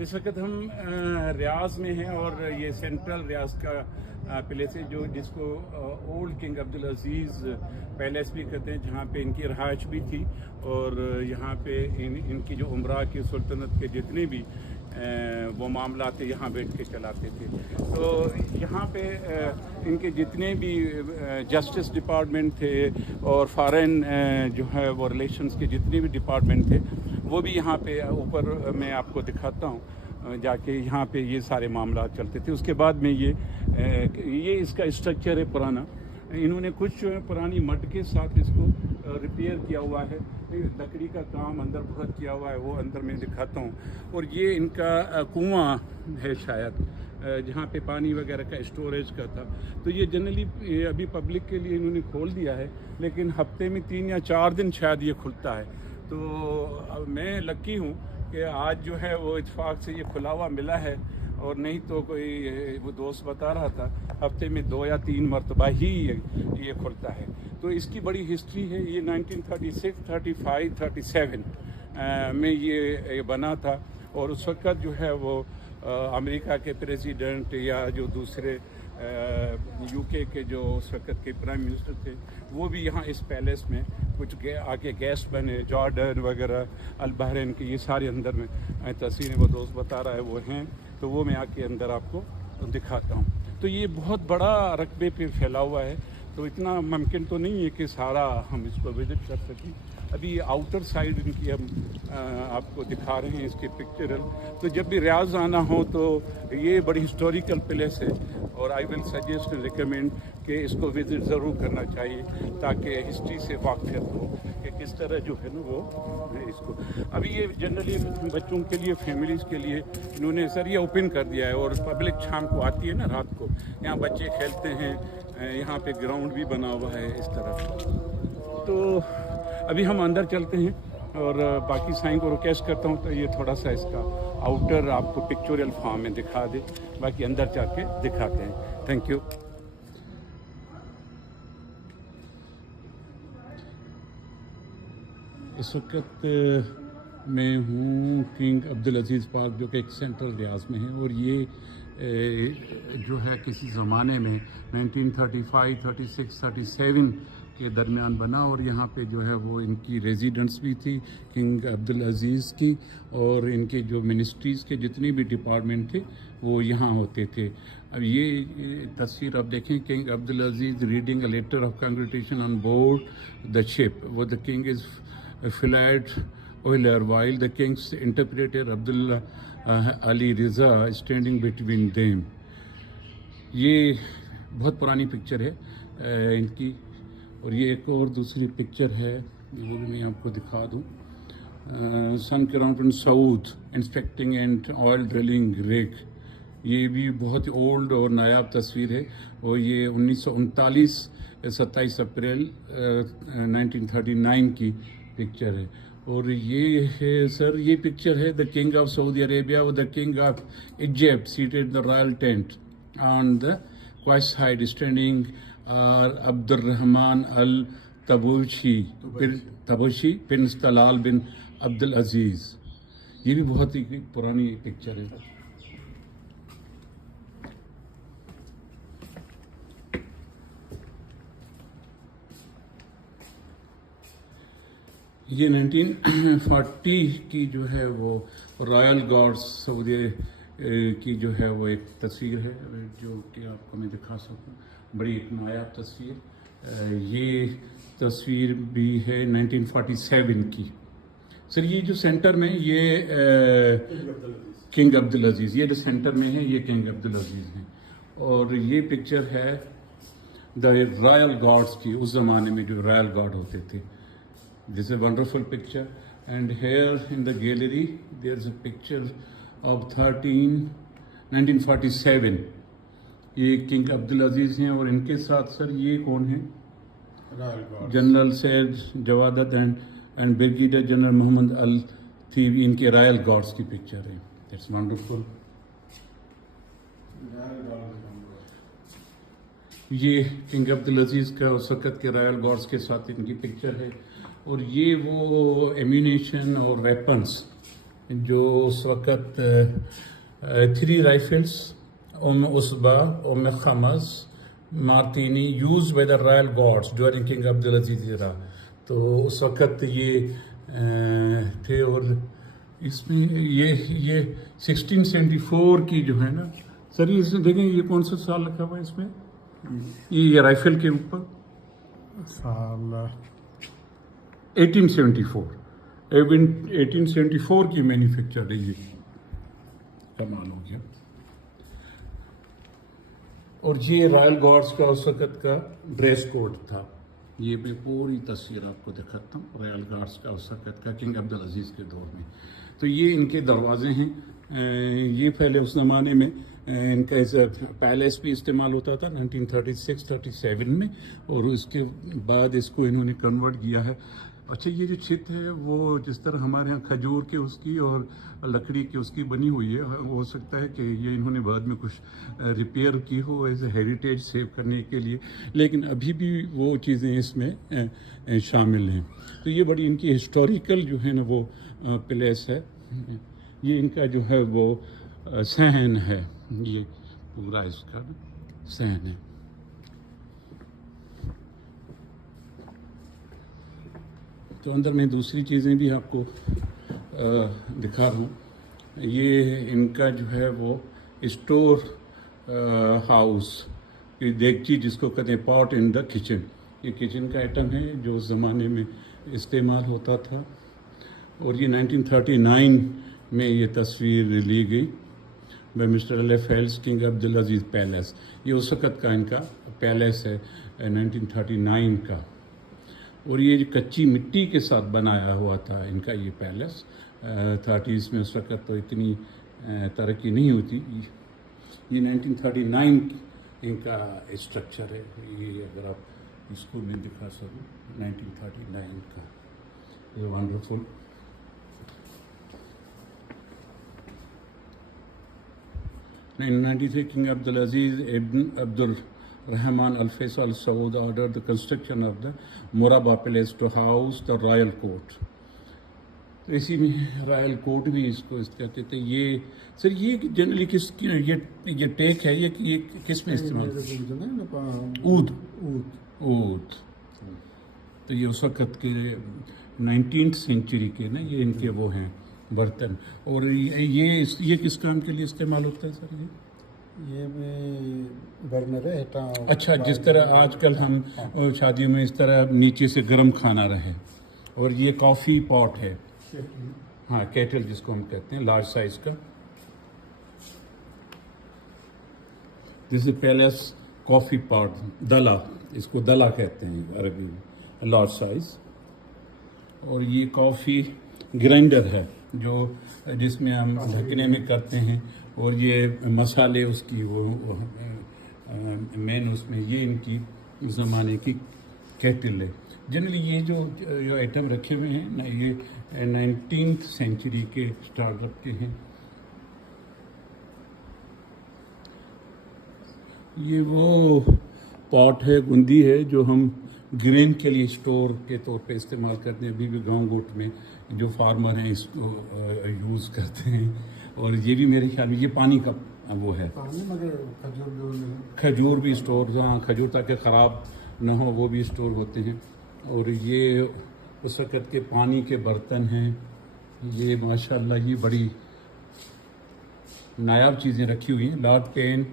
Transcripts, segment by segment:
तो इस वक्त हम रियाज में हैं और ये सेंट्रल रियाज का पैलेस है जो जिसको ओल्ड किंग अब्दुल अजीज़ पैलेस भी कहते हैं, जहाँ पे इनकी रहायश भी थी और यहाँ पे इनकी जो उमरा की सुल्तनत के जितने भी वो मामला थे यहाँ बैठ के चलाते थे। तो यहाँ पे इनके जितने भी जस्टिस डिपार्टमेंट थे और फॉरेन जो है वो रिलेशंस के जितने भी डिपार्टमेंट थे वो भी यहाँ पे ऊपर मैं आपको दिखाता हूँ जाके। यहाँ पे ये सारे मामला चलते थे। उसके बाद में ये इसका स्ट्रक्चर है पुराना। इन्होंने कुछ पुरानी मड के साथ इसको रिपेयर किया हुआ है। लकड़ी का काम अंदर बहुत किया हुआ है, वो अंदर मैं दिखाता हूँ। और ये इनका कुआं है शायद, जहाँ पे पानी वगैरह का स्टोरेज का था। तो ये जनरली अभी पब्लिक के लिए इन्होंने खोल दिया है, लेकिन हफ्ते में 3 या 4 दिन शायद ये खुलता है। तो मैं लकी हूँ कि आज जो है वो इत्तेफाक से ये खुला हुआ मिला है, और नहीं तो कोई वो दोस्त बता रहा था हफ्ते में 2 या 3 मरतबा ही ये खुलता है। तो इसकी बड़ी हिस्ट्री है। ये 1936, 35, 37 में ये बना था, और उस वक़्त जो है वो अमेरिका के प्रेसिडेंट या जो दूसरे यूके के जो उस वक़्त के प्राइम मिनिस्टर थे वो भी यहाँ इस पैलेस में कुछ आके गेस्ट बने। जॉर्डन वगैरह, अल बहरीन के, ये सारे अंदर में तस्वीरें वो दोस्त बता रहा है वो हैं। तो वो मैं आके अंदर आपको दिखाता हूँ। तो ये बहुत बड़ा रकबे पे फैला हुआ है, तो इतना मुमकिन तो नहीं है कि सारा हम इसको विजिट कर सकें। अभी आउटर साइड इनकी हम आपको दिखा रहे हैं इसके पिक्चरल। तो जब भी रियाज आना हो तो ये बड़ी हिस्टोरिकल प्लेस है, और I will suggest and recommend कि इसको विज़िट ज़रूर करना चाहिए ताकि हिस्ट्री से वाक़िफ़ हो कि किस तरह जो है ना वो इसको। अभी ये जनरली बच्चों के लिए, फैमिलीज़ के लिए इन्होंने सर ये ओपन कर दिया है, और पब्लिक शाम को आती है ना, रात को यहाँ बच्चे खेलते हैं। यहाँ पे ग्राउंड भी बना हुआ है इस तरफ। तो अभी हम अंदर चलते हैं और बाकी साइन को रिक्वेस्ट करता हूँ तो ये थोड़ा सा इसका आउटर आपको पिक्चोरियल फॉर्म में दिखा दे, बाकी अंदर जाके दिखाते हैं। Thank you. इस वक्त मैं हूँ किंग अब्दुल अजीज़ पार्क, जो कि एक सेंट्रल रियाज में है, और ये जो है किसी ज़माने में 1935, 36, 37 के दरमियान बना, और यहाँ पे जो है वो इनकी रेजिडेंस भी थी किंग अब्दुल अजीज़ की, और इनके जो मिनिस्ट्रीज़ के जितने भी डिपार्टमेंट थे वो यहाँ होते थे। अब ये तस्वीर आप देखें, king Abdul Aziz reading a letter of congratulation on board the ship वो द किंग इज़ फिलाइड oiler, while the king's interpreter Abdullah Ali Riza standing between them। ये बहुत पुरानी पिक्चर है इनकी। और ये एक और दूसरी पिक्चर है, वो भी मैं आपको दिखा दूँ। Son crown south inspecting and oil drilling rig. ये भी बहुत ओल्ड और नायाब तस्वीर है, और ये 1939 27 अप्रैल 1939 की पिक्चर है। और ये है सर, ये पिक्चर है the king of Saudi Arabia और the king of Egypt seated the royal tent on the quest side standing Abdurrahman al Tabushi prince Talal bin Abdul Aziz. ये भी बहुत ही पुरानी पिक्चर है। ये 1940 की जो है वो रॉयल गार्ड्स सऊदी की जो है वो एक तस्वीर है, जो कि आपको मैं दिखा सकूं। बड़ी एक नायाब तस्वीर। ये तस्वीर भी है 1947 की। सर ये जो सेंटर में ये किंग अब्दुल अजीज़, ये जो सेंटर में है ये किंग अब्दुल अजीज़ हैं। और ये पिक्चर है द रॉयल गार्ड्स की, उस ज़माने में जो रॉयल गार्ड होते थे। This is a wonderful picture, and here in the gallery there's a picture of 1947। ये किंग अब्दुल अजीज़ हैं, और इनके साथ सर ये कौन है? General Sayed Jawadat and brigadier general Mohammed al Thiwi. इनके रॉयल गार्ड्स की पिक्चर है। That's wonderful. ये किंग अब्दुल अजीज़ का उस वक़्त के रॉयल गार्ड्स के साथ इनकी पिक्चर है। और ये वो एम्यूनेशन और वेपन्स जो उस वक़्त 3 rifles Umm Usba Umm Khamas Martini used by the royal guards during king Abdul Aziz era। तो उस वक़्त ये थे। और इसमें ये 1674 की जो है ना सर, ये इसमें देखें ये कौन सा साल लिखा हुआ है इसमें, ये राइफल के ऊपर साल 1874 1874 की मैन्युफैक्चर है ये, कमाल हो गया। और ये रॉयल गार्ड्स का उस वक़्त का ड्रेस कोड था। ये भी पूरी तस्वीर आपको दिखाता हूँ रॉयल गार्ड्स का उस वक़्त का किंग अब्दुल अजीज़ के दौर में। तो ये इनके दरवाजे हैं। ये पहले उस ज़माने में इनका पैलेस भी इस्तेमाल होता था 1936-37 में, और उसके बाद इसको इन्होंने कन्वर्ट किया है। अच्छा, ये जो छत है वो जिस तरह हमारे यहाँ खजूर के उसकी और लकड़ी की उसकी बनी हुई है, हो सकता है कि ये इन्होंने बाद में कुछ रिपेयर की हो एज ए हेरिटेज सेव करने के लिए, लेकिन अभी भी वो चीज़ें इसमें शामिल हैं। तो ये बड़ी इनकी हिस्टोरिकल जो है ना वो प्लेस है। ये इनका जो है वो सहन है, ये पूरा इसका सहन है। तो अंदर में दूसरी चीज़ें भी आपको दिखा रहा हूँ। ये इनका जो है वो स्टोर हाउस, ये देगची जिसको कहते हैं पॉट इन द किचन, ये किचन का आइटम है जो उस ज़माने में इस्तेमाल होता था। और ये 1939 में ये तस्वीर ली गई बाय मिस्टर एल.एफ. हेल्स किंग अब्दुल अजीज़ पैलेस। ये उस वक़्त का इनका पैलेस है 1939 का। और ये कच्ची मिट्टी के साथ बनाया हुआ था इनका ये पैलेस 30s में। उस वक़्त तो इतनी तरक्की नहीं होती। ये 1939 इनका स्ट्रक्चर है। ये अगर आप इसको मैं दिखा सकूँ 1939 का, ये wonderful. In 1993, King Abdul Aziz ibn Abdul Rahman Al Faisal Saud ordered the construction of the Murabba Palace to house the royal court। तो इसी में रॉयल कोर्ट भी इसको कहते थे। ये सर ये जनरली किस ये टेक है, ये किस में इस्तेमाल? ऊद ऊद। तो ये उस वक़्त के 19th सेंचुरी के ना ये इनके वो हैं बर्तन। और ये किस काम के लिए इस्तेमाल होता है सर? ये बर्नर है। अच्छा, जिस तरह आजकल हम शादियों में इस तरह नीचे से गर्म खाना रहे। और ये कॉफ़ी पॉट है, हाँ केटल जिसको हम कहते हैं, लार्ज साइज का। This is palace coffee pot, दला, इसको दला कहते हैं अरबी में, लार्ज साइज। और ये कॉफ़ी ग्राइंडर है जो जिसमें हम ढकने में करते हैं। और ये मसाले उसकी वो मेन उसमें ये इनकी ज़माने की केटल है। जनरली ये जो आइटम रखे हुए हैं ना ये 19th सेंचुरी के स्टार्टअप के हैं। ये वो पॉट है, गुंदी है जो हम ग्रेन के लिए स्टोर के तौर पे इस्तेमाल करते हैं। अभी भी गांव गोट में जो फार्मर हैं इसको यूज़ करते हैं। और ये भी मेरे ख्याल में ये पानी का वो है, खजूर भी स्टोर, जहाँ खजूर ताकि ख़राब ना हो वो भी स्टोर होते हैं। और ये उस वक़्त के पानी के बर्तन हैं। ये माशाल्लाह ये बड़ी नायाब चीज़ें रखी हुई हैं। Large pan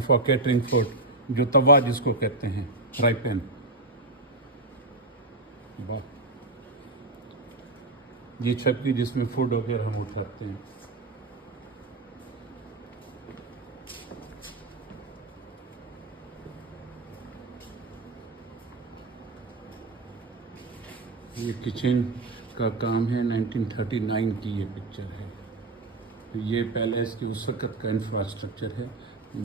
for catering food, जो तवा जिसको कहते हैं, फ्राई पैन। वाह, ये छक्की जिसमें फूड वगैरह हम उठाते हैं। ये किचन का काम है, 1939 की ये पिक्चर है। ये पैलेस के उस वक़्त का इंफ्रास्ट्रक्चर है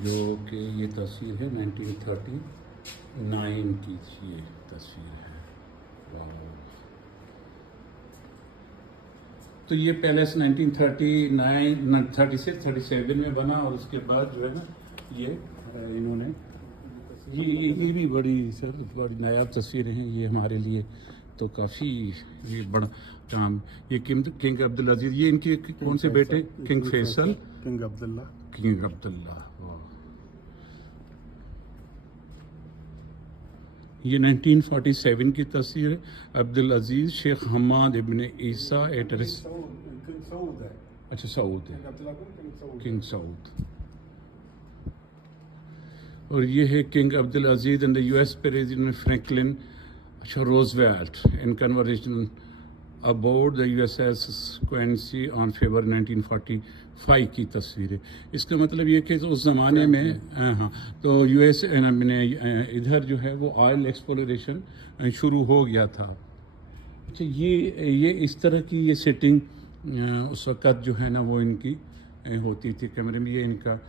जो कि ये तस्वीर है 1939 की ये तस्वीर है। तो ये पैलेस 1939, 36, 37 में बना। और उसके बाद जो है ना ये इन्होंने ये भी बड़ी सर बड़ी नायाब तस्वीरें हैं ये हमारे लिए। तो काफ़ी ये बड़ा काम। ये किंग अब्दुल अजीज, ये इनके कौन से बेटे? King Faisal, king Abdullah. King Abdullah. ये 1947 की तस्वीर है। Abdul Aziz Sheikh Hamad ibn Isa एटरिस। किंग सऊद है। अच्छा सऊद है, Abdullah king Saud. King Saud. और ये है king Abdul Aziz and the US president Franklin अच्छा Roosevelt in conversation about the USS Quincy on February 1945 की तस्वीर है। इसका मतलब ये कि उस ज़माने में हाँ, तो यूएस ने इधर जो है वो ऑयल एक्सप्लोरेशन शुरू हो गया था। अच्छा ये इस तरह की ये सेटिंग उस वक़्त जो है ना वो इनकी होती थी कमरे में। ये इनका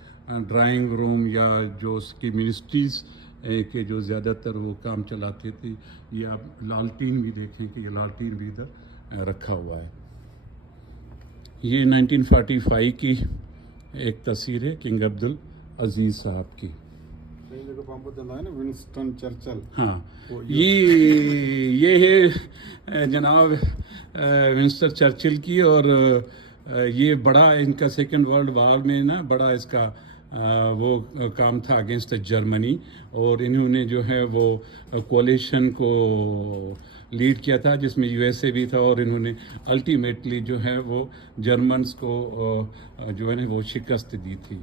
ड्राइंग रूम या जो उसकी मिनिस्ट्रीज़ के जो ज़्यादातर वो काम चलाते थे। ये आप लालटीन भी देखें कि ये लालटीन भी इधर रखा हुआ है। ये 1945 की एक तस्वीर है किंग अब्दुल अजीज़ साहब की। Winston Churchill. हाँ, ये है जनाब विंस्टन चर्चिल की। और ये बड़ा इनका सेकेंड वर्ल्ड वार में ना बड़ा इसका वो काम था अगेंस्ट जर्मनी। और इन्होंने जो है वो कोalition को लीड किया था जिसमें यूएसए भी था। और इन्होंने अल्टीमेटली जो है वो जर्मन्स को जो है ना वो शिकस्त दी थी।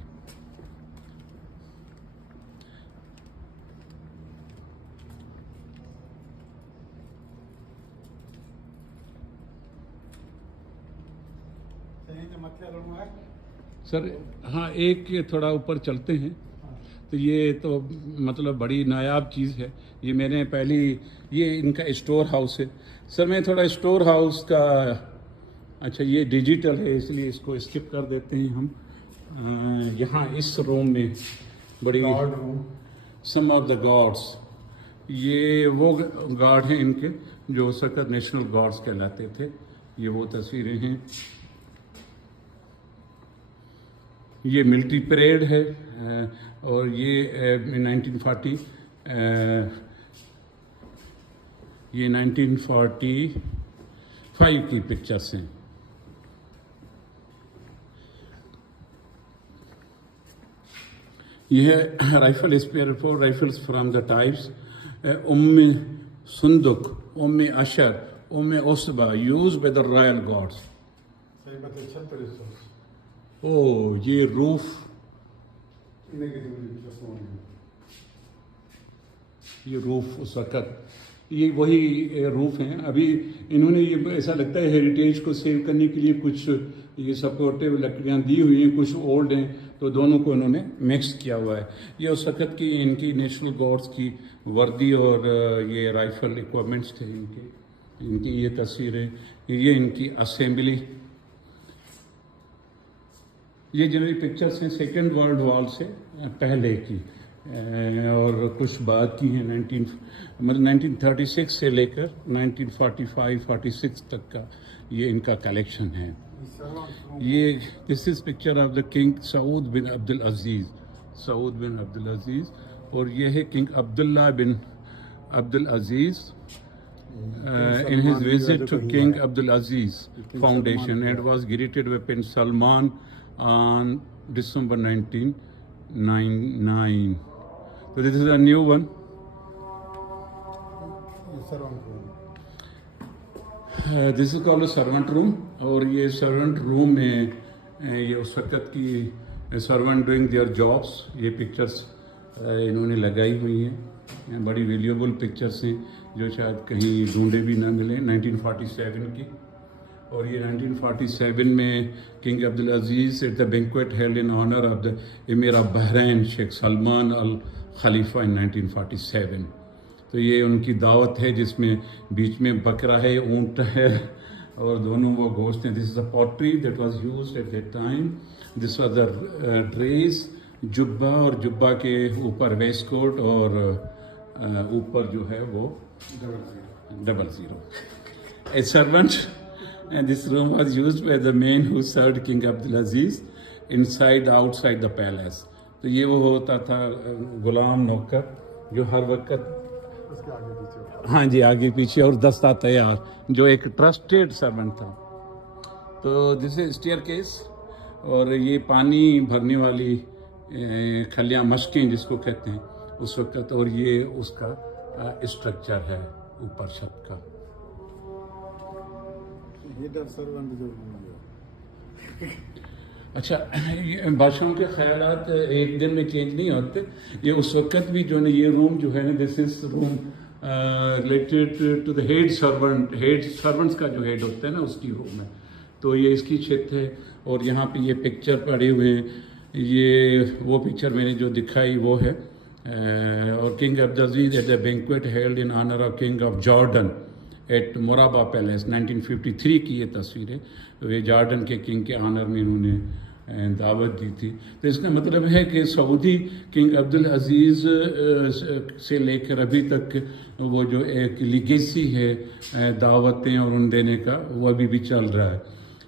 सर हाँ, एक थोड़ा ऊपर चलते हैं तो ये तो मतलब बड़ी नायाब चीज़ है। ये मैंने पहली, ये इनका स्टोर हाउस है। सर मैं थोड़ा स्टोर हाउस का, अच्छा ये डिजिटल है इसलिए इसको स्किप कर देते हैं हम। यहाँ इस रूम में बड़ी सम ऑफ द गॉड्स, ये वो गार्ड हैं इनके जो उस वक़्त नेशनल गार्ड्स कहलाते थे। ये वो तस्वीरें हैं। ये मिलिट्री परेड है और ये 1945 की पिक्चर्स हैं। यह है rifle spare for rifles from the types Umm Sunduq, Umm Ashar, Umm Usba used by the royal guards. ओ ये रूफ, ये रूफ उस वक़्त ये वही रूफ हैं। अभी इन्होंने ये ऐसा लगता है हेरिटेज को सेव करने के लिए कुछ ये सपोर्टिव लकड़ियाँ दी हुई हैं, कुछ ओल्ड हैं, तो दोनों को इन्होंने मिक्स किया हुआ है। ये उस वक़्त की इनकी नेशनल गार्ड्स की वर्दी और ये राइफल इक्विपमेंट्स थे इनकी ये तस्वीरें। ये इनकी असेंबली, ये जनरली पिक्चर्स हैं सेकेंड वर्ल्ड वॉर से पहले की और कुछ बाद की हैं। 1936 से लेकर 1945-46 तक का ये इनका कलेक्शन है। ये this is picture of the king Saud bin Abdul Aziz, Saud bin Abdul Aziz. और ये है king Abdullah bin Abdul Aziz in his visit to King Abdul Aziz Foundation, and was greeted by Prince Salman on December 1999. So this is a new one. This is called a servant room. और ये servant room में ये उस वक़्त की servant doing their jobs, ये pictures इन्होंने लगाई हुई हैं। बड़ी वैल्यूएबल पिक्चर्स हैं जो शायद कहीं ढूंढे भी ना मिले। 1947 की। और ये 1947 में king Abdul Aziz at the banquet held in honour of the emir of Bahrain Sheikh Salman al Khalifa in 1947। तो ये उनकी दावत है जिसमें बीच में बकरा है, ऊंट है और दोनों वो गोश्त हैं। This is a pottery that was used at that time. This was the dress, जुब्बा, और जुब्बा के ऊपर वेस्ट कोट और ऊपर जो है वो 00। A servant, and this room was used by the men who served King Abdul Aziz inside outside the palace। तो ये वो होता था गुलाम नौकर जो हर वक्त उसके आगे पीछे हाँ जी, आगे पीछे और दस्ता तैयार, जो एक ट्रस्टेड सर्वेंट था। तो दिस इज स्टेयर केस, और ये पानी भरने वाली खलियाँ मशकें जिसको कहते हैं उस वक्त, और ये उसका स्ट्रक्चर है ऊपर छत का। हीटर सर्वेंट जो अच्छा, ये बादशाहों के ख्यालात एक दिन में चेंज नहीं होते। ये उस वक्त भी जो है ये रूम जो है ना, this is room related to the head servants का जो हेड होता है ना, उसकी रूम है। तो ये इसकी छत है, और यहाँ पे ये पिक्चर पड़े हुए हैं। ये वो पिक्चर मैंने जो दिखाई वो है, और king Abdulaziz at the banquet held in honour of king of Jordan at Moraba palace, 1953 की ये तस्वीर है। तो ये जॉर्डन के किंग के ऑनर में इन्होंने दावत दी थी। तो इसका मतलब है कि सऊदी किंग अब्दुल अजीज़ से लेकर अभी तक वो जो एक लिगेसी है दावतें और उन देने का, वो अभी भी चल रहा है।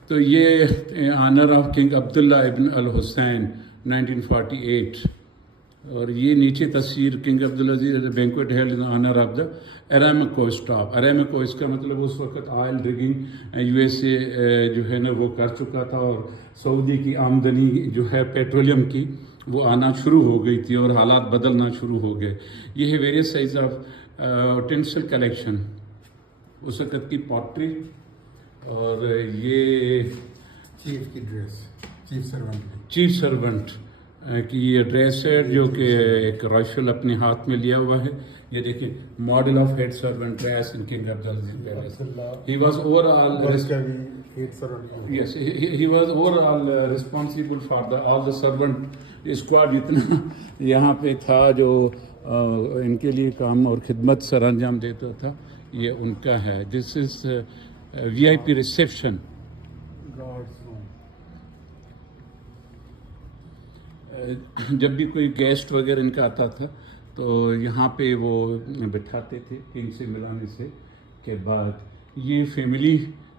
तो ये honour of King Abdullah ibn al Hussein 1948, और ये नीचे तस्वीर King Abdul Aziz banquet held in honour of the Aramco staff. Aramco इसका मतलब उस वक्त ऑयल रिगिंग यूएसए जो है ना वो कर चुका था, और सऊदी की आमदनी जो है पेट्रोलियम की वो आना शुरू हो गई थी, और हालात बदलना शुरू हो गए। ये है various size of utensil collection, उस वक्त की पॉटरी, और ये चीफ की ड्रेस, चीफ सर्वेंट की ये ड्रेस है, जो कि एक राइफल अपने हाथ में लिया हुआ है। ये देखिए, model of head servant dress in king Abdul palace. He was overall he was overall responsible for all the servant squad जितना यहाँ पे था, जो इनके लिए काम और खिदमत सर अंजाम देता था, ये उनका है। This is VIP reception. जब भी कोई गेस्ट वगैरह इनका आता था तो यहाँ पे वो बिठाते थे किंग से मिलाने से के बाद। ये फैमिली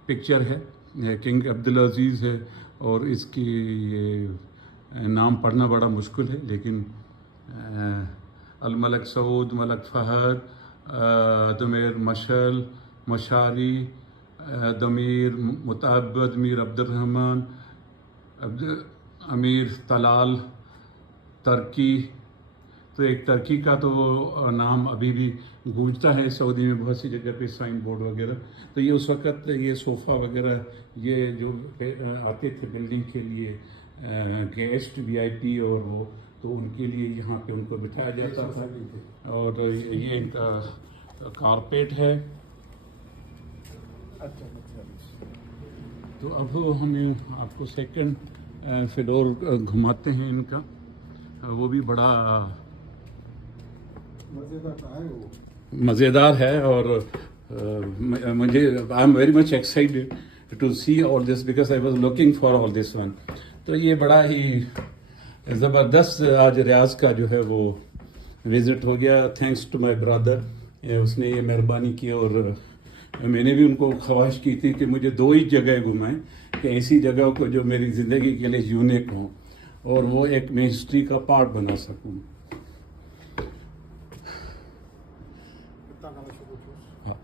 पिक्चर है, किंग अब्दुल अजीज़ है, और इसकी ये नाम पढ़ना बड़ा मुश्किल है, लेकिन अल मलक सऊद, मलक फहद, दमीर मशल मशारी, दमीर मुताबद, मीर अब्दुर्रहमान, अमीर तलाल तुर्की। तो एक तुर्की का तो नाम अभी भी गूंजता है सऊदी में, बहुत सी जगह पे साइन बोर्ड वगैरह। तो ये उस वक्त ये सोफ़ा वगैरह ये जो आते थे बिल्डिंग के लिए गेस्ट VIP, और वो तो उनके लिए यहाँ पे उनको बिठाया जाता था। और ये इनका कारपेट है। तो अब हमें आपको सेकंड फ्लोर घुमाते हैं इनका, वो भी बड़ा मज़ेदार है। और मुझे I am very much excited to see all this because I was looking for all this one. तो ये बड़ा ही ज़बरदस्त आज रियाज का जो है वो विज़िट हो गया, थैंक्स टू माय ब्रदर। उसने ये मेहरबानी की, और मैंने भी उनको ख्वाहिश की थी कि मुझे 2 ही जगह घुमाएं, कि ऐसी जगह को जो मेरी ज़िंदगी के लिए यूनिक हो, और वो एक मैं हिस्ट्री का पार्ट बना सकूं। हाँ।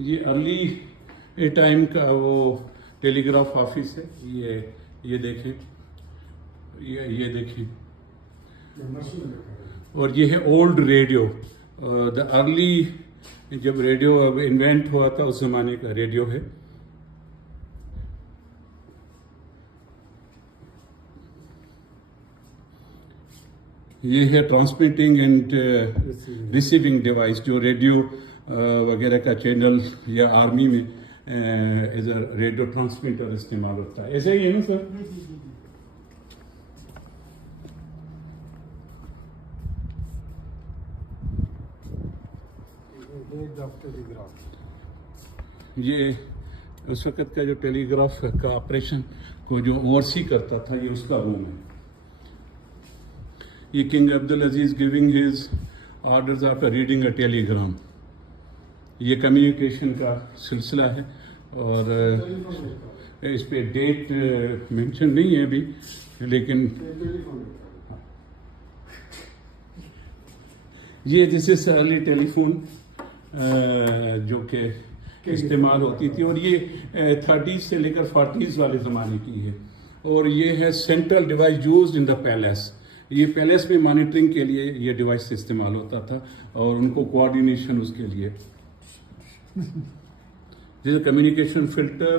ये अर्ली टाइम का वो टेलीग्राफ ऑफिस है। ये देखें, ये देखें, और ये है ओल्ड रेडियो। द अर्ली जब रेडियो अब इन्वेंट हुआ था उस जमाने का रेडियो है। ये है ट्रांसमिटिंग एंड रिसीविंग डिवाइस, जो रेडियो वगैरह का चैनल या आर्मी में एज अ रेडियो ट्रांसमीटर इस्तेमाल होता है। ऐसे ही है ना सर? ये उस वक्त का जो टेलीग्राफ का ऑपरेशन को जो ओवरसी करता था, ये उसका रूम है। ये king Abdul Aziz giving his orders after reading a Telegram. ये कम्युनिकेशन का सिलसिला है, और इस पे डेट मेंशन नहीं है अभी, लेकिन ये दिस इज अर्ली टेलीफोन जो कि इस्तेमाल होती थी, और ये 30s से लेकर 40s वाले ज़माने की है। और ये है central device used in the palace. ये पैलेस में मॉनिटरिंग के लिए ये डिवाइस इस्तेमाल होता था, और उनको कोऑर्डिनेशन उसके लिए। This is communication filter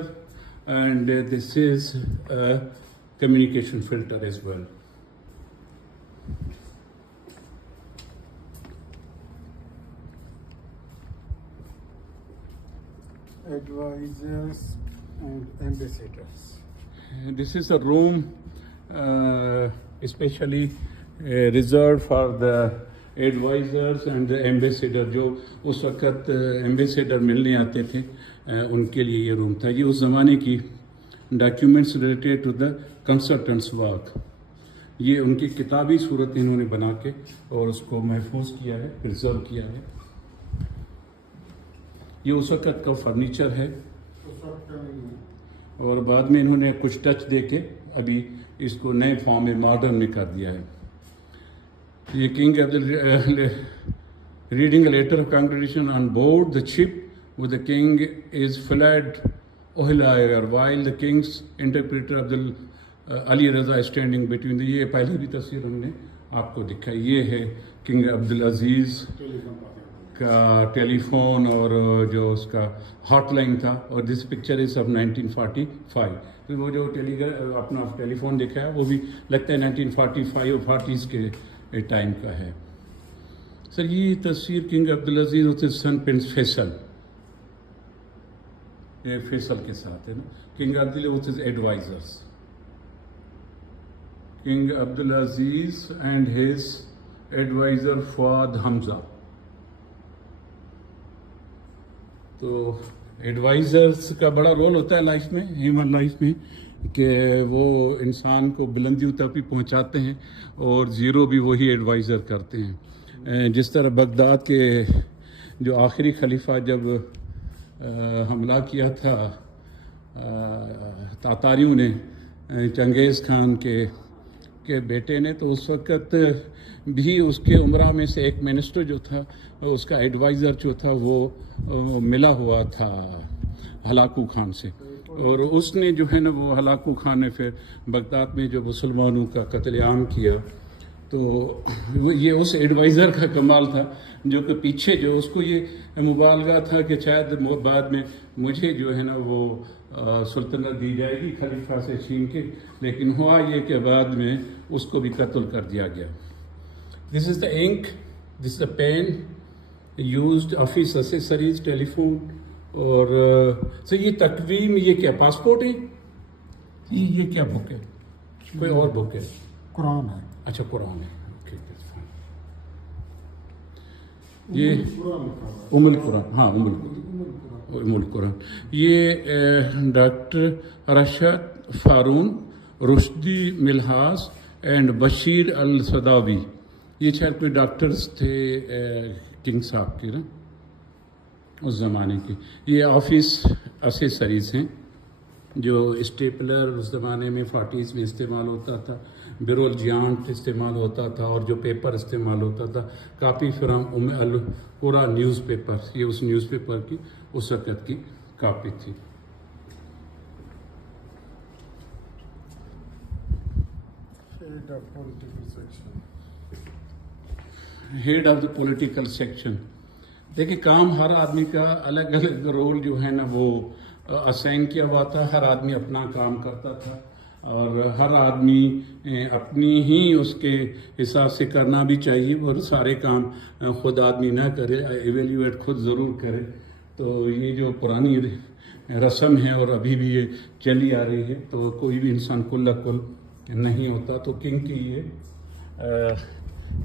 and this is communication filter as well. Advisors and ambassadors. This is a room especially reserved for the advisors and the ambassador, जो उस वक्त ambassador मिलने आते थे उनके लिए ये रूम था। ये उस ज़माने की documents related to the consultants work, ये उनकी किताबी सूरत इन्होंने बना के और उसको महफूज किया है, प्रिजर्व किया है। ये उस वक्त का फर्नीचर है, और बाद में इन्होंने कुछ टच दे के अभी इसको नए फॉर्म में मॉडर्न में कर दिया है। ये king reading a letter of congratulation on board the ship with the king is फ्लैड ओहिलायर while the king's interpreter Abdul Ali Raza standing between. ये पहले भी तस्वीर हमने आपको दिखाई। ये है किंग अब्दुल अजीज का टेलीफोन और जो उसका हॉटलाइन था, और दिस पिक्चर इज ऑफ 1945। तो वो जो अपना टेलीफोन देखा है वो भी लगता है 1945 और 40s के टाइम का है। सर ये तस्वीर किंग अब्दुल अजीज उसके सन प्रिंस फैसल, ये फैसल के साथ है ना। किंग अब्दुल उस advisors, King Abdul Aziz and his advisor Fawad Hamza. तो एडवाइज़र्स का बड़ा रोल होता है लाइफ में, ह्यूमन लाइफ में, कि वो इंसान को बुलंदियों तक भी पहुंचाते हैं और ज़ीरो भी वही एडवाइज़र करते हैं। जिस तरह बगदाद के जो आखिरी खलीफा जब हमला किया था तातारियों ने चंगेज़ खान के बेटे ने, तो उस वक़्त भी उसके उमरा में से एक मिनिस्टर जो था, उसका एडवाइज़र जो था वो मिला हुआ था हलाकू खान से, और उसने जो है ना वो हलाकू खान ने फिर बगदाद में जो मुसलमानों का कत्लेआम किया, तो ये उस एडवाइज़र का कमाल था जो कि पीछे जो उसको ये मुबालगा था कि शायद बाद में मुझे जो है ना वो सुल्तनत दी जाएगी खलीफा से छीन के, लेकिन हुआ ये कि बाद में उसको भी कत्ल कर दिया गया। This is the ink, this is the pen used, office accessories, telephone, और सर ये तकवीम, ये क्या पासपोर्ट है? ये क्या बुक है? कोई और बुक है? कुरान है। अच्छा कुरान है, ओके। ये उमुल कुरान, हाँ उमुल कुरान। ये डॉक्टर रशद फारून, रुश्दी मिल्हास एंड बशीर अल सदावी, ये शायद कोई डॉक्टर्स थे किंग साहब के ना उस ज़माने के। ये ऑफिस एसेसरीज हैं जो स्टेपलर उस ज़माने में 40s में इस्तेमाल होता था, बिरोल जियांट इस्तेमाल होता था, और जो पेपर इस्तेमाल होता था कापी फ्रॉम अल कुरा न्यूज़पेपर, ये उस न्यूज़पेपर की उस वक़्त की कापी थी। Head of the political section. देखिए काम हर आदमी का अलग अलग रोल जो है ना वो असाइन किया हुआ था, हर आदमी अपना काम करता था, और हर आदमी अपनी ही उसके हिसाब से करना भी चाहिए, और सारे काम खुद आदमी ना करे, एवेल्यूएट खुद ज़रूर करे। तो ये जो पुरानी रस्म है और अभी भी ये चली आ रही है, तो कोई भी इंसान कुल्ला कुल नहीं होता। तो किंग की ये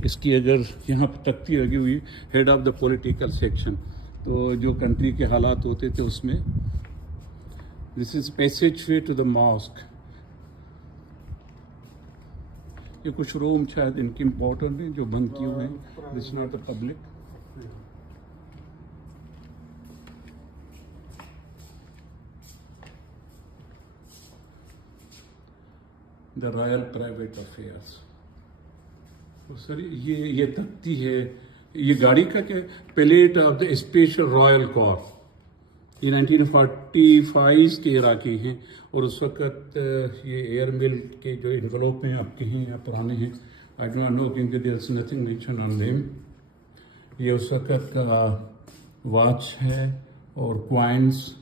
इसकी अगर यहाँ पर तख्ती लगी हुई head of the political section, तो जो कंट्री के हालात होते थे उसमें, this is passage way to the mosque. ये कुछ रूम शायद इनकी इम्पोर्टेंट है जो बंद किए हुए हैं, this not the public. The royal private affairs. Sir ये तख्ती है ये गाड़ी का क्या, plate of the special royal car, ये 1945 के इराकी हैं और उस वक्त ये एयर मिल के जो इन्वलोप हैं आपके हैं या पुराने हैं, आई डोंट नो क्योंकि there is nothing mention on them. ये उस वक्त का वॉच है और coins,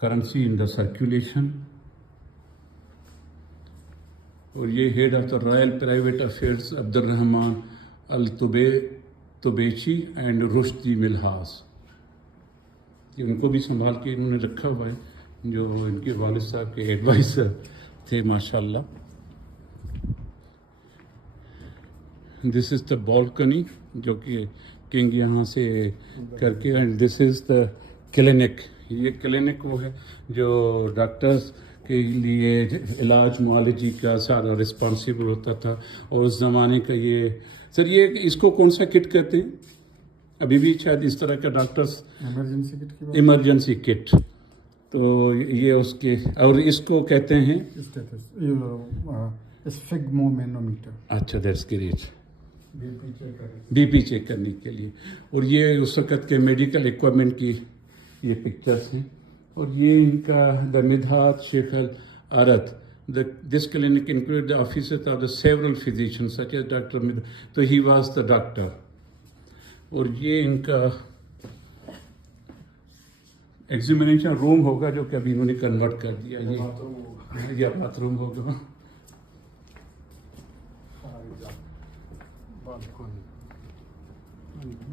currency in the circulation. और ये head of the royal private affairs Abdurrahman al Tubechi and Rushdi Milhas, ये उनको भी संभाल के इन्होंने रखा हुआ है, जो इनके वालिद साहब के एडवाइज़र थे माशाल्लाह। दिस इज़ द बालकनी जो कि किंग यहाँ से करके, and this is the clinic. ये क्लिनिक वो है जो डॉक्टर्स के लिए इलाज मुआलजी का सारा रिस्पॉन्सिबल होता था। और उस ज़माने का ये सर, ये इसको कौन सा किट कहते हैं? अभी भी शायद इस तरह का डॉक्टर्स इमरजेंसी किट की बात, इमरजेंसी किट, तो ये उसके, और इसको कहते हैं स्फिग्मोमेनोमीटर। अच्छा, दैट्स ग्रेट, बीपी चेक करें। बीपी चेक करने के लिए। और ये उस वक्त के मेडिकल इक्विपमेंट की ये पिक्चर्स हैं। और ये इनका the Midhat Sheikh al Ard, this clinic include the officers of the several physicians such as doctor Midhat, तो ही वाज द डॉक्टर। और ये इनका एग्जामिनेशन रूम होगा जो कि अभी इन्होंने कन्वर्ट कर दिया। ये बाथरूम होगा।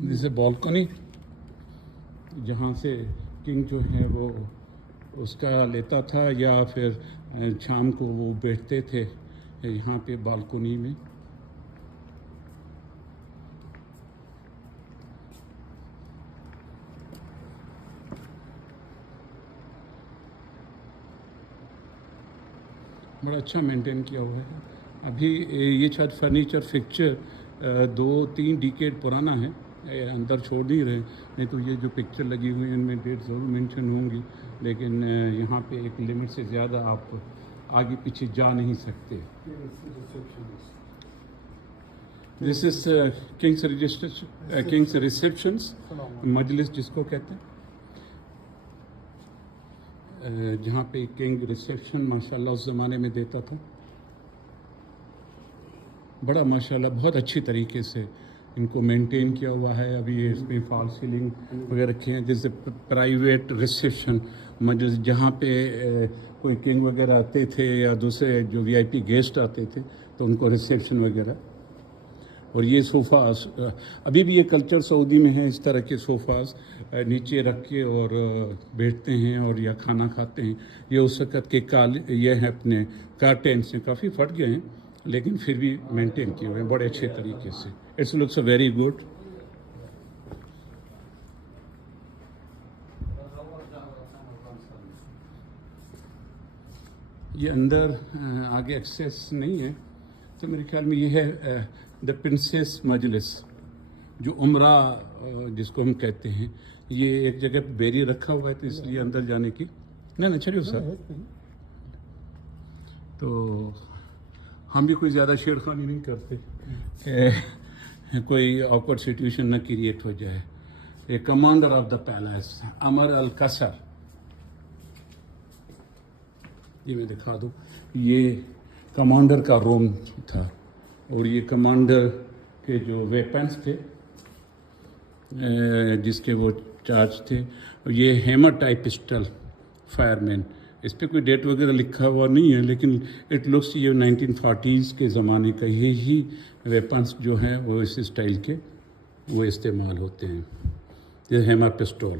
जैसे बालकनी जहाँ से किंग जो है वो उसका लेता था, या फिर शाम को वो बैठते थे यहाँ पे बालकनी में। बड़ा अच्छा मेंटेन किया हुआ है। अभी ये शायद फर्नीचर फिक्चर 2-3 डिकेड पुराना है, अंदर छोड़ नहीं रहे, नहीं तो ये जो पिक्चर लगी हुई है इनमें डेट ज़रूर मेंशन होंगी, लेकिन यहाँ पे एक लिमिट से ज़्यादा आप आगे पीछे जा नहीं सकते। दिस इज किंग्स रिसेप्शंस, मजलिस जिसको कहते हैं, जहाँ पे किंग रिसेप्शन माशाल्लाह उस ज़माने में देता था। बड़ा माशाल्लाह बहुत अच्छी तरीके से इनको मेंटेन किया हुआ है। अभी ये इसमें फॉल सीलिंग वगैरह रखे हैं, जैसे प्राइवेट रिसेप्शन मजलिस, जहाँ पे कोई किंग वगैरह आते थे या दूसरे जो वीआईपी गेस्ट आते थे तो उनको रिसेप्शन वगैरह। और ये सोफ़ास अभी भी ये कल्चर सऊदी में है, इस तरह के सोफ़ास नीचे रख के और बैठते हैं और या खाना खाते हैं। ये उस वक़्त के ये हैं अपने कार्टेन से काफ़ी फट गए हैं, लेकिन फिर भी मेंटेन किए हुए हैं बड़े अच्छे तरीके से। It's looks very good. ये अंदर आगे एक्सेस नहीं है, तो मेरे ख्याल में ये है द प्रिंसेस मजलिस, जो उमरा जिसको हम कहते हैं। ये एक जगह पे बेरी रखा हुआ है, तो इसलिए अंदर जाने की नहीं चलिए सर। तो हम भी कोई ज़्यादा छेड़खानी नहीं करते कि कोई ऑकवर्ड सिचुएशन न क्रिएट हो जाए। A commander of the palace Amar al Kasr, ये मैं दिखा दूँ, ये कमांडर का रूम था और ये कमांडर के जो वेपन्स थे जिसके वो चार्ज थे। ये हैमर टाइप पिस्टल फायरमैन, इस पर कोई डेट वगैरह लिखा हुआ नहीं है, लेकिन इट लुक्स ये 1940s के ज़माने का ही वेपन्स जो हैं वो इस स्टाइल के वो इस्तेमाल होते हैं। ये hammer pistol.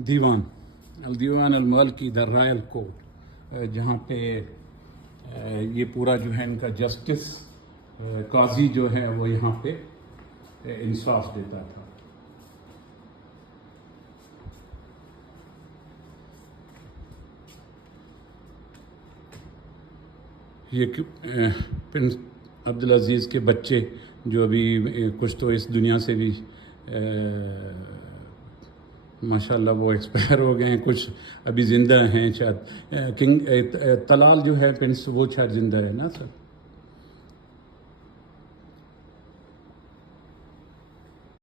Diwan al Malki the royal court, जहाँ पे ये पूरा जो है इनका जस्टिस काजी जो है वो यहाँ पे इंसाफ देता था। ये प्रिंस अब्दुल अजीज़ के बच्चे जो अभी कुछ तो इस दुनिया से भी माशाल्लाह वो एक्सपायर हो गए हैं, कुछ अभी ज़िंदा हैं शायद। किंग तलाल जो है प्रिंस वो शायद ज़िंदा है ना सर।